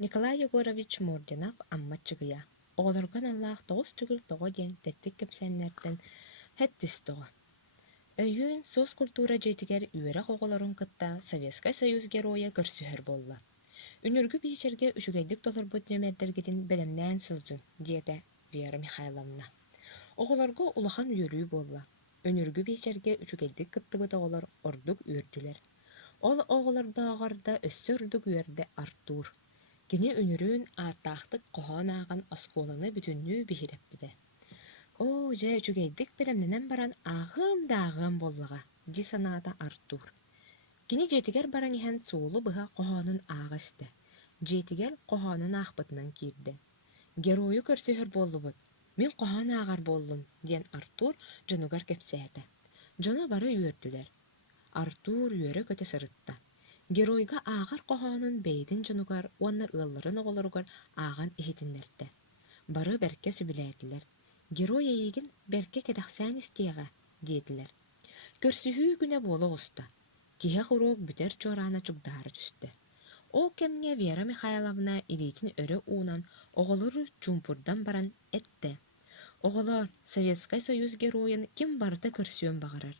Николай Егорович Мординов аммаччыгыя. Оҕолоргон аллаах тоҕус түгүл тоҕо диэн тэттик кэпсэннэртэн хэттис тоҕо. Өйүүн соос культура дьиэтигэр үөрэх оҕолорун кытта Советский Союз героя көрсүһөр болла. Үнүргү биичерге үчүгэйдик толорбут нөмэрдэргитин белэмнээн сылдьын, диэтэ Вера Михайловна. Оҕолорго улахан үөрүү болла. Өнүргү биичерге үчүгэйдик кыттыбыт оҕолор ордук үөрдүлэр. Ол оҕолордоҕорда өссө ордук үөрдэ Артур. Кини үнүрүүн ааттаахтык коһоон ааган оскуоланы бүтүннүү биһирэппитэ. Оо, жа үчүгэйдик белэмнэнэн баран аагым боллаҕа, ди санаата Артур. Кини дьиэтигэр баран иһэн суулу быһа коһоонун аагысты. Дьиэтигэр коһоонун аахпытынан киирдэ. Герою көрсүһөр буоллубут. Мен коһоон аагар буоллум, диэн Артур дьонугар кэпсээтэ. Дьоно бары үөрдүлэр. Артур үөрэ көтө сырытта. Геройга аагар коһоонун бэйдин дьонугар уонна ыалларын оҕолоругар ааган иһитиннэртэ. Бары бэркэ сүбүлээтилэр. Герой эйигин бэркэ кэдэхсээн истиэҕэ, диэтилэр. Көрсүһүү күнэ буола оста. Тиһэ хуруок бүтэр чуораана чугдаары түстэ. Ол кэмҥэ Вера Михайловна илиитин өрө уунан оҕолору чумпурдан баран этте. Оҕолор, Советский Союз геройын ким барыта көрсүөн бағарар.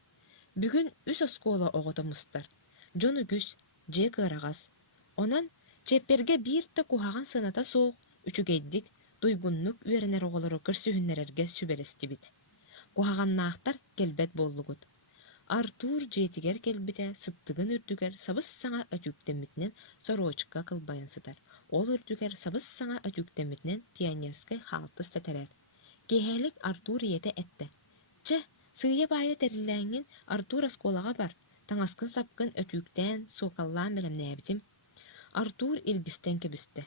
Бүгүн үс оскуола оҕотомустар. Дьон үгүс, дьэ кыарағас. Онан чепперге бииртэ куһаҕан сыната суох, үчүгэйдик, дуйгуннук үөрэнэр оҕолору көрсүһүннэрэргэ сүбэрэстибит. Куһаҕаннаахтар келбет буоллугут. Артур дьиэтигэр келбитэ сыттыгын үрдүгэр сабыс саҥа өтүүктэммитинэн сорочка кылбайан сытар. Ол үрдүгэр сабыс саҥа өтүүктэммитинэн пионерскай хаалтыс тэтэрэр. Киэһэлик Артур ийэтэ этте. Чэ, сыйа баайа тэриллээҥҥин Артур оскуолаҕа бар, таҥаскын сапкын өтүүктээн суокаллаан белэмнээбитим. Артур илгистэн кэбистэ.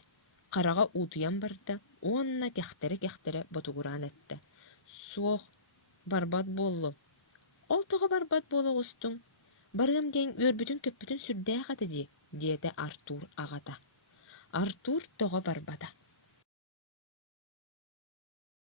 Хараҕа уутуйан барда, уонна кэхтэрэ ботугураан этте. Суох, барбат буоллу. Ол тоҕо барбат буолоҕустуҥ. Барыам диэн үөрбүтүн көппүтүн сүрдээх аты дии, диэтэ Артур аҕата. Артур тоҕо барбата.